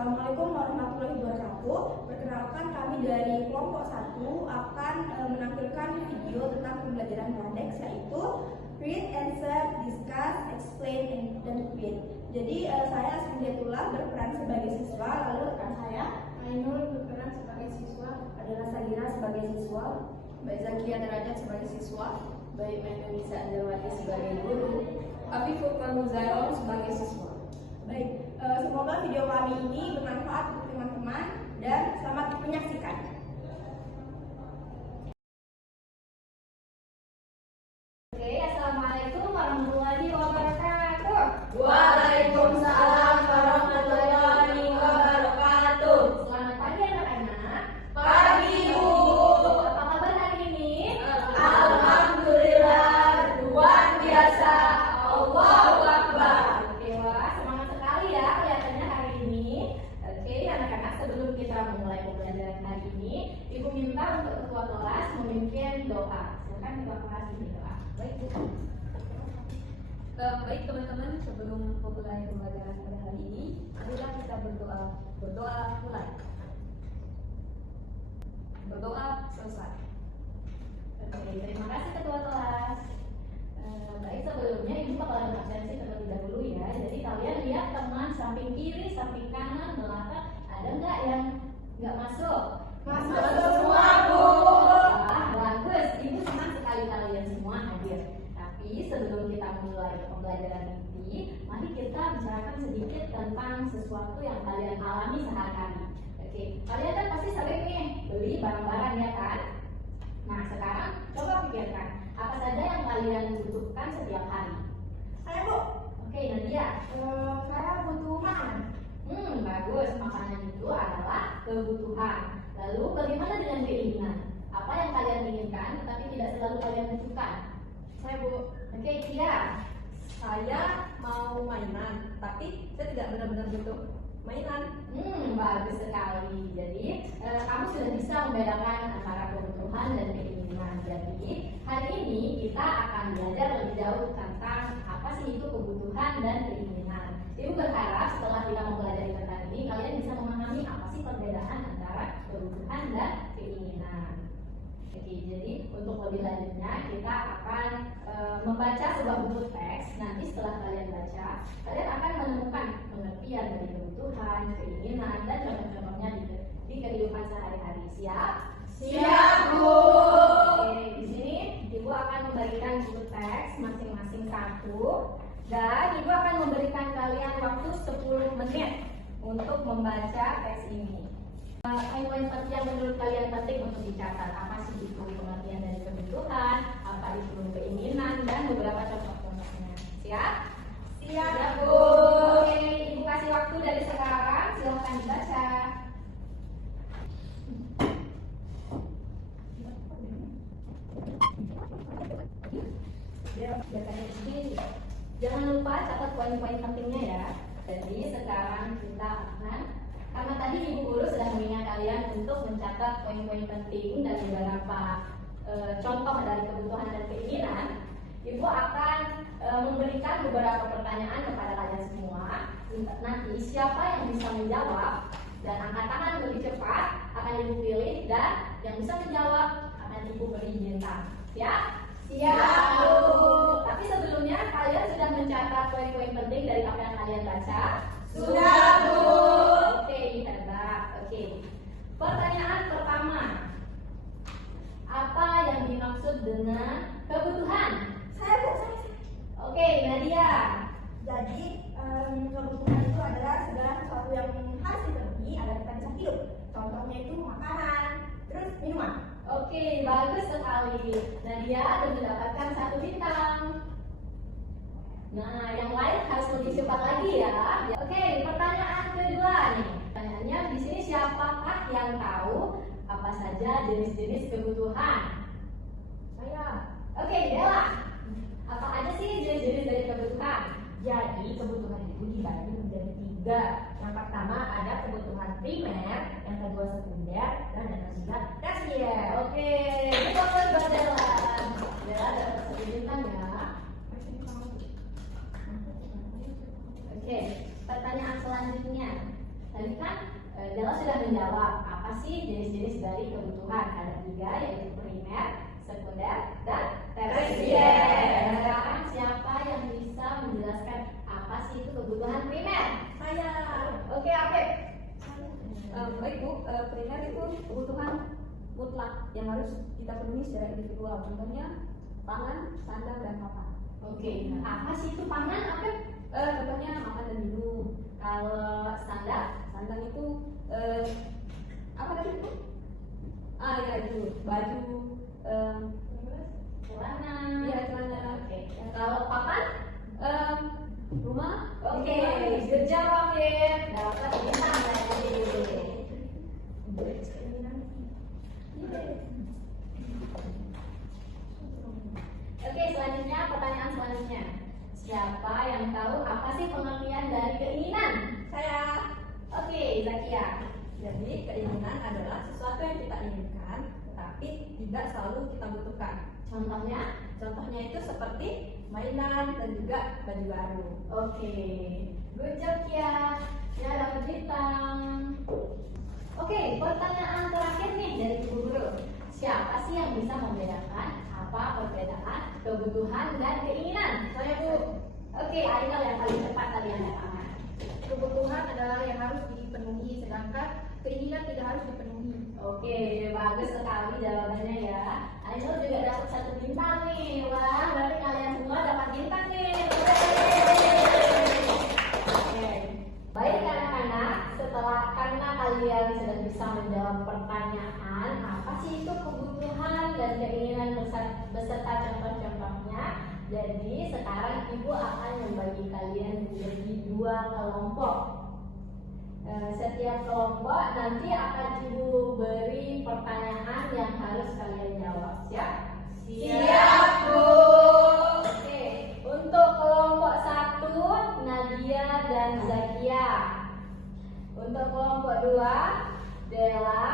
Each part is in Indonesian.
Assalamualaikum warahmatullahi wabarakatuh. Perkenalkan, kami dari kelompok 1 akan menampilkan video tentang pembelajaran Brandex, yaitu read, answer, discuss, explain, dan repeat. Jadi saya Asmindiatullah berperan sebagai siswa, lalu rekan saya Ainul berperan sebagai siswa, adalah Sagira sebagai siswa, Mbak Zakia Derajat sebagai siswa, Mbak Nisa Anjawati sebagai guru, Afiful Muzarol sebagai siswa. Baik, semoga video kami ini bermanfaat untuk teman-teman dan selamat menyaksikan. Oke, Assalamualaikum warahmatullahi wabarakatuh. Waalaikumsalam warahmatullahi wabarakatuh. Selamat pagi anak-anak. Pagi Bu. Apa kabar hari ini? Alhamdulillah luar biasa. Allahu Akbar. Oke, wah, semangat sekali ya kelihatannya hari ini. Oke, anak-anak, sebelum kita memulai pembelajaran hari ini, Ibu minta untuk ketua kelas memimpin doa. Silakan ketua kelas ini doa. Baik, Bu. Baik teman-teman, sebelum memulai pembelajaran pada hari ini, marilah kita berdoa. Berdoa mulai. Berdoa selesai. Oke, terima kasih ketua kelas. Baik, sebelumnya Ibu bakalan absensi terlebih dahulu ya. Jadi kalian lihat teman samping kiri, samping kanan, belakang, ada nggak yang nggak masuk? Masuk semua, Bu. Wah, bagus. Ibu senang sekali kalian semua hadir. Tapi sebelum kita mulai pembelajaran ini, mari kita bicarakan sedikit tentang sesuatu yang kalian alami sehari-hari. Oke, kalian kan pasti sering nih beli barang-barang ya kan? Nah, sekarang coba pikirkan apa saja yang kalian butuhkan setiap hari. Saya Bu, Oke, Nadia. saya butuh makan. Bagus. Makanan itu adalah kebutuhan. Lalu bagaimana dengan keinginan? Apa yang kalian inginkan tetapi tidak selalu kalian butuhkan? Saya Bu. Oke, Tia. Saya mau mainan, tapi saya tidak benar-benar butuh mainan. Bagus sekali. Jadi kamu sudah bisa membedakan antara kebutuhan dan keinginan. Jadi hari ini kita akan belajar lebih jauh tentang apa sih itu kebutuhan dan keinginan. Ibu berharap setelah kita mempelajari tentang ini, kalian bisa memahami apa sih perbedaan antara kebutuhan dan keinginan. Oke, jadi untuk lebih lanjutnya kita akan membaca sebuah buku teks. Nanti setelah kalian baca, kalian akan menemukan pengertian dari kebutuhan, keinginan, dan contoh-contohnya di kehidupan sehari-hari. Siap? Siap, Bu. Oke, di sini Ibu akan memberikan buku teks masing-masing satu, dan Ibu akan memberikan kalian waktu 10 menit untuk membaca teks ini. Poin-poin penting yang menurut kalian penting untuk dicatat, apa sih itu pengertian dari kebutuhan, apa itu keinginan, dan beberapa contoh-contohnya. Siap? Siap, Bu. Oke, Ibu kasih waktu dari sekarang, silahkan dibaca. Jangan lupa catat poin-poin pentingnya ya. Jadi sekarang kita akan, karena tadi Ibu Guru sudah mengingat kalian untuk mencatat poin-poin penting dan beberapa contoh dari kebutuhan dan keinginan, Ibu akan memberikan beberapa pertanyaan kepada kalian semua. Nanti siapa yang bisa menjawab dan angkat tangan lebih cepat akan Ibu pilih, dan yang bisa menjawab akan Ibu beri bintang. Siap? Siap, Bu. Tapi sebelumnya kalian sudah mencatat poin-poin penting dari apa yang kalian baca? Sudah, Bu. Oke, hebat. Oke. Pertanyaan pertama. Apa yang dimaksud dengan kebutuhan? Saya Bu, saya. Oke, Nadia. Jadi kebutuhan itu adalah segala sesuatu yang harus dipenuhi agar kita bisa hidup. Contohnya itu makanan, terus minuman. Oke, bagus sekali. Nadia sudah mendapatkan 1 bintang. Nah, yang lain harus lebih cepat lagi ya. Oke, pertanyaan kedua nih. Pertanyaannya di sini, siapakah yang tahu apa saja jenis-jenis kebutuhan? Saya. Oke, Bella. Apa aja sih jenis-jenis dari kebutuhan? Jadi kebutuhan itu dibagi menjadi 3. Yang pertama ada kebutuhan primer, yang kedua sekunder, dan yang ketiga tersier. Oke, kita mulai buat Bella. Bella dapat 1 bintang ya. Oke, pertanyaan selanjutnya. Tadi kan Della sudah menjawab apa sih jenis-jenis dari kebutuhan. Ada 3, yaitu primer, sekunder, dan tersier. Sekarang siapa yang bisa menjelaskan apa sih itu kebutuhan primer? Saya. Oke, Afif. Baik Bu, primer itu kebutuhan mutlak yang harus kita penuhi secara individual. Contohnya pangan, sandang, dan papan. Oke, apa sih itu pangan, Afif? Contohnya makan dan minum. Kalau sandang? Sandang itu apa tadi Bu? Ya itu baju, Celana. iya celana. Oke. Kalau papan? Rumah. Oke, good job, Afif. Dapat bintang dari. Oke, selanjutnya pertanyaan selanjutnya. Siapa yang tahu apa sih pengertian dari keinginan? Saya. Oke, Zakia. Jadi keinginan adalah sesuatu yang kita inginkan, tetapi tidak selalu kita butuhkan. Contohnya? Contohnya itu seperti mainan dan juga baju baru. Oke, good job Kia. Ya, dapat bintang. Oke, pertanyaan terakhir nih dari Ibu Guru. Siapa sih yang bisa membedakan apa perbedaan kebutuhan dan keinginan? Soalnya Bu. Oke, Ainul yang paling cepat tadi yang tangan. Kebutuhan adalah yang harus dipenuhi, sedangkan keinginan tidak harus dipenuhi. Oke, bagus sekali jawabannya ya. Ainul juga dapat 1 bintang nih. Wah, berarti kalian semua dapat bintang nih. Oke. Baik anak-anak, karena kalian sudah bisa menjawab pertanyaan apa sih itu kebutuhan dan keinginan beserta contoh-contohnya. Jadi sekarang Ibu akan membagi kalian menjadi 2 kelompok. Setiap kelompok nanti akan Ibu beri pertanyaan yang harus kalian jawab. Siap? Siap, Bu. Oke, untuk kelompok 1 Nadia dan Zakia. Untuk kelompok 2 Della,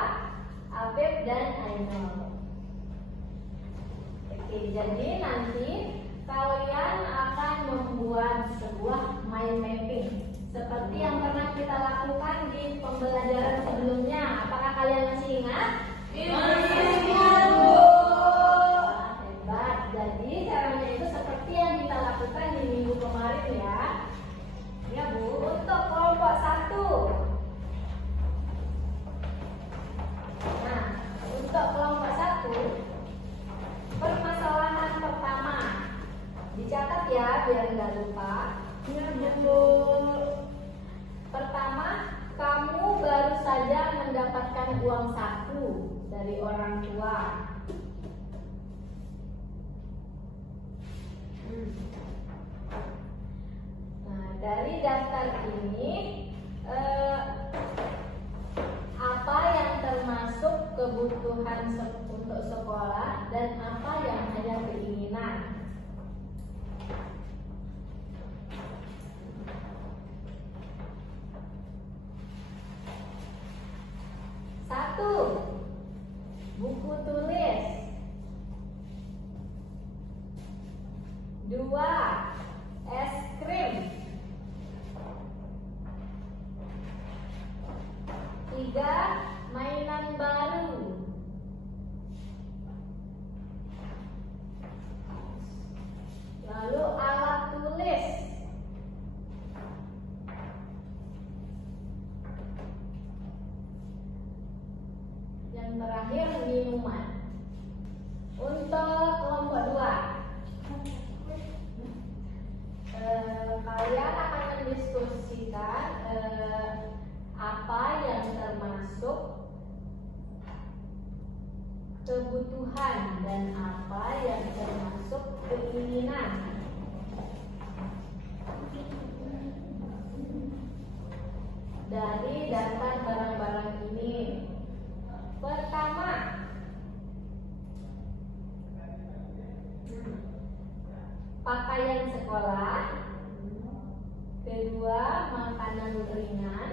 Afif dan Ainul. Oke, jadi nanti kalian akan membuat sebuah mind mapping seperti yang pernah kita lakukan di pembelajaran sebelumnya. Apakah kalian masih ingat? Ingat, Bu. Wah, hebat. Jadi caranya itu seperti yang kita lakukan di minggu kemarin ya. Ya Bu, untuk kelompok 1. Nah, untuk kelompok 1, permasalahan pertama dicatat ya biar nggak lupa. Iya, Bu. Pertama, kamu baru saja mendapatkan uang saku dari orang tua. Nah, dari daftar ini apa yang termasuk kebutuhan untuk sekolah dan apa yang hanya keinginan? Satu, buku tulis. 2, es krim. 3, mainan baru. Lalu alat tulis. Yang terakhir minuman. Untuk kelompok 2, kalian akan mendiskusikan apa yang termasuk kebutuhan dan apa yang termasuk keinginan. Dari daftar barang-barang ini, pertama, pakaian sekolah. Kedua, makanan ringan.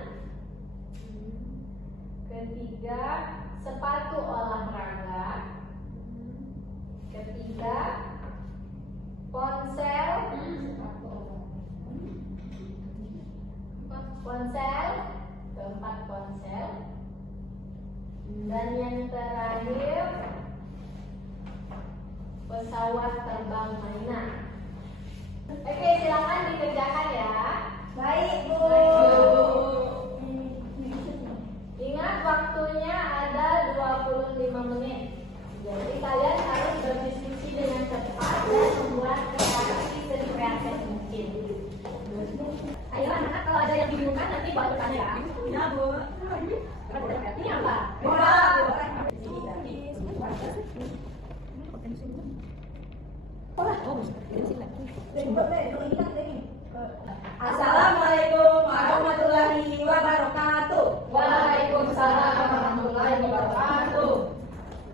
Ketiga, sepatu olahraga. Ketiga, ponsel. Ponsel. Keempat, ponsel. pesawat terbang mainan. Oke, silakan dikerjakan ya. Baik, Bu. Ingat waktunya ada 25 menit. Jadi kalian harus berdiskusi dengan cepat dan membuat kreasi sekreatif mungkin. Ayo anak, kalau ada yang dibingungkan nanti buat bertanya ya. Ya, Bu. Ini apa? Bola. Assalamualaikum warahmatullahi wabarakatuh. Waalaikumsalam warahmatullahi wabarakatuh.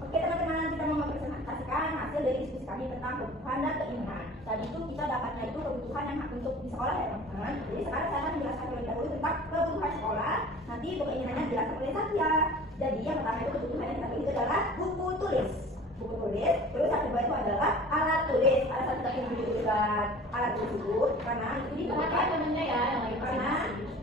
Oke teman-teman, kita mau mempresentasikan hasil dari diskusi kami tentang kebutuhan dan keinginan. Tadi itu kita dapatnya itu kebutuhan yang untuk di sekolah ya teman-teman. Jadi sekarang saya akan menjelaskan terlebih dahulu tentang kebutuhan sekolah. Nanti untuk keinginannya dijelaskan oleh Satya. Jadi yang pertama itu kebutuhan yang kita pilih itu adalah buku tulis. Buku tulis. Terus yang kedua itu adalah alat tulis. Alasan kita pilih alat tulis itu karena itu dibutuhkan Temennya ya yang lagi karena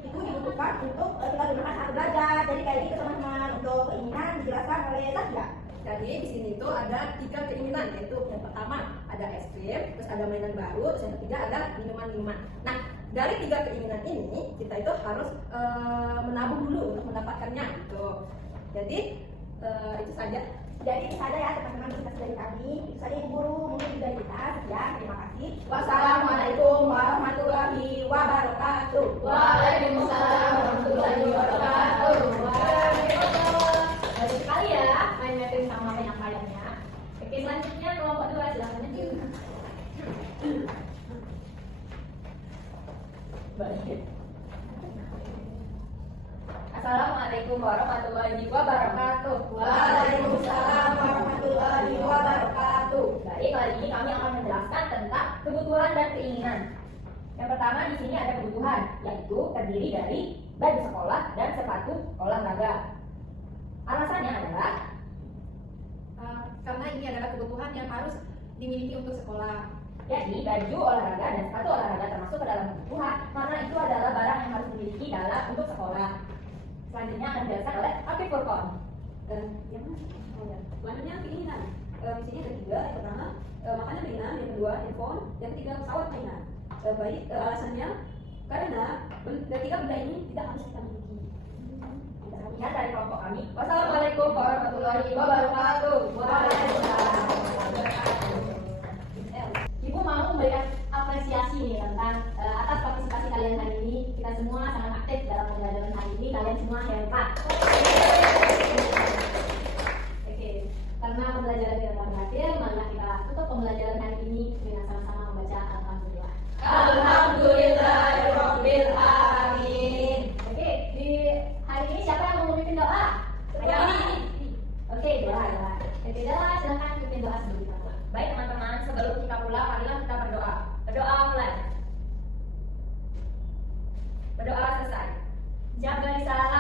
itu dibutuhkan untuk kita gunakan saat belajar. Jadi kayak gitu teman-teman. Untuk keinginan dijelaskan oleh Satya. Jadi di sini itu ada 3 keinginan, yaitu yang pertama ada es krim, terus ada mainan baru, terus yang ketiga ada minuman-minuman. Nah, dari 3 keinginan ini kita itu harus menabung dulu untuk mendapatkannya gitu. Jadi itu saja. Jadi itu saja ya teman-teman diskusi dari kami. Itu saja Ibu Guru, mungkin juga kita. Sekian, terima kasih. Wassalamualaikum warahmatullahi wabarakatuh. Waalaikumsalam warahmatullahi wabarakatuh. Bagus sekali ya main mapping sama penyampaiannya. Oke, selanjutnya kelompok 2 silakan maju. Baik. Assalamualaikum warahmatullahi wabarakatuh. Waalaikumsalam warahmatullahi wabarakatuh. Baik, kali ini kami akan menjelaskan tentang kebutuhan dan keinginan. Yang pertama di sini ada kebutuhan, yaitu terdiri dari baju sekolah dan sepatu olahraga. Alasannya adalah Karena ini adalah kebutuhan yang harus dimiliki untuk sekolah. jadi baju olahraga dan sepatu olahraga termasuk ke dalam kebutuhan karena itu adalah barang yang harus dimiliki dalam untuk sekolah. Selanjutnya akan dijelaskan oleh Afif Furqon. Yang mana? Oh ya. Selanjutnya keinginan. Di sini ada 3. Yang pertama makanan ringan, yang kedua handphone, yang ketiga pesawat mainan. Baik, alasannya karena ketiga benda ini tidak harus kita miliki. Selanjutnya dari kelompok kami. Wassalamualaikum warahmatullahi wabarakatuh. Waalaikumsalam. Ibu mau memberikan apresiasi nih tentang atas partisipasi kalian hari ini. Kita semua sangat aktif dalam pembelajaran hari ini. Kalian semua hebat. Oke, karena pembelajaran kita telah berakhir, maka kita tutup pembelajaran hari ini dengan sama-sama membaca Alhamdulillah. Alhamdulillahirabbil alamin. Oke, di hari ini siapa yang mau memimpin doa? Ayo. Oke, doa. Oke, doa. Silakan pimpin doa sebelum kita pulang. Baik teman-teman, sebelum kita pulang, marilah kita berdoa. Berdoa mulai. Berdoa selesai. Jaga di salam.